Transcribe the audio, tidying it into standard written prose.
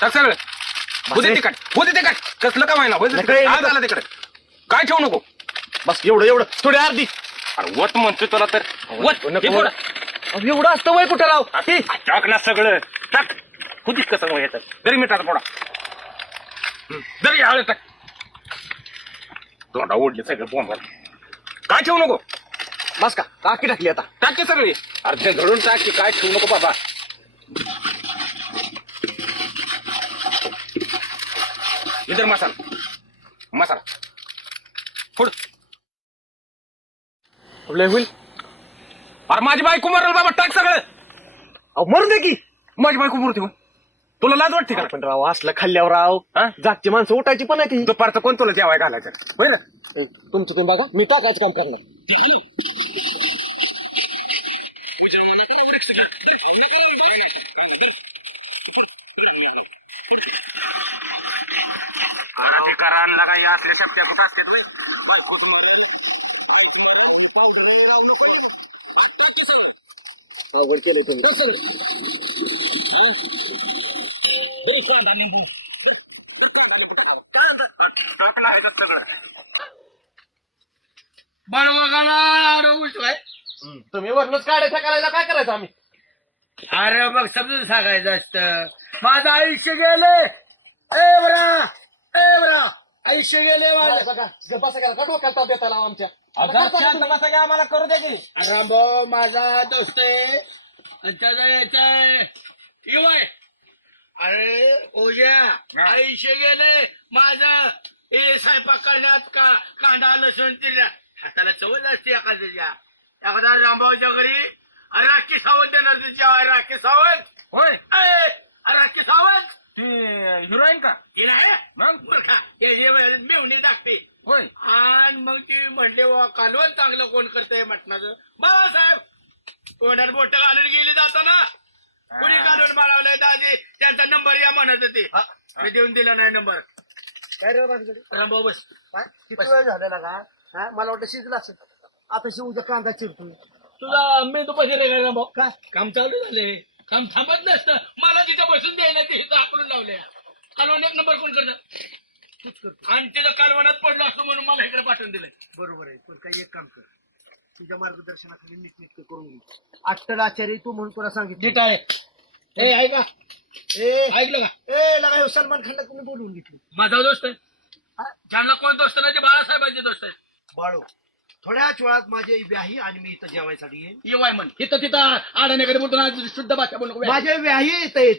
टाक सगळं होते तिकट कसलं का व्हायना आज आला तिकडे काय ठेवू नको बस एवढं थोडी अर्धी. अरे वट म्हणतोय तुला तर वट एवढं असतं वय कुठं राव? टाक ना सगळं टाक होतीच कसं मग येतात जरी मिठाचा पोडा जरी हळद टाक तोंडा ओढले सगळं बोंब काय ठेवू नको बस का टाकी टाकली आता. टाक सगळी अर्धे घडून टाक की काय ठेवू नको बाबा इधर मसाला फोड लय होईल. अरे माझी बायको मरल बाबा टाक सगळं अहो मरू दे की. माझी बायको मरते मग तुला लाज वाटते का पण राव असलं खाल्ल्यावर राव जागची माणसं उठायची पण आहे ती. दुपारचं कोण तुला जेवाय घालायचं होय ना तुमचं तुम्ही बघा मी टाकायचं काम करणार. अवघड केलंय तुम्ही. तुम्ही वरणच काढायचा करायला काय करायचं आम्ही. अरे मग समजून सांगायचं असतं माझं आयुष्य गेले ए बरा आयुष्य गेले माझं बघा बसा करा डोक्याला ताप देता लावा आमच्या. आम्हाला करू दे की रामभाऊ माझा दोस्त आहे आणि त्याचा यायचा युवाय अरे ओझ्या आयुष्य गेले माझं हे स्वयंपाक करण्यात का कांदा लसूण तिला हाताला सवय असते एखाद्याच्या एखादा रामभाऊच्या घरी राखी सावंत देणार तुझ्या राखी सावंत होय राखी सावंत ती हिरोईन का तिला आहे मग मूर्खा मेवणी टाकते होय आणि मग ती म्हणले वा कालवण चांगलं कोण करतंय म्हटणाचं बाळासाहेब कोणाला बोट घालून गेली जाताना कोणी कालवण मारवलंय दादी त्यांचा नंबर या म्हणत होते मी देऊन दिला नाही नंबर काय रे बाजूकडे रामभाऊ बस किती वेळ झालेला का मला वाटतं शिजलं असेल. आता शिवच्या कांदा चिरतोय. तुझा मेंदू पैसे रे काय रामभाऊ काय काम चालू झाले काम थांबत नसतं मला तिथं बसून द्यायला ते इथं आकडून लावले कालवण एक नंबर कोण करतं आणि तिथं कालवणात पडलं असतो म्हणून मला इकडे पाठवून दिलंय बरोबर आहे पण काही एक काम कर तुझ्या मार्गदर्शनाखाली नीटनेटकं करून घे. अट्टल आचार्य तू म्हणून तुला सांगितलं. नीट आहे ए ऐका ऐकलं का लगा सलमान खानला तुम्ही बोलवून घेतली. माझा दोस्त आहे ज्यांना कोण दोस्त नाही ते बाळासाहेबांचे दोस्त आहेत बाळू थोड्याच वेळात माझी व्याही आणि मी इथं जेवायसाठी येईन. येवाय म्हण इथं तिथं आडाण्याकडे बोलतो ना शुद्ध भाषा बोलू नको माझे व्याही इथं येते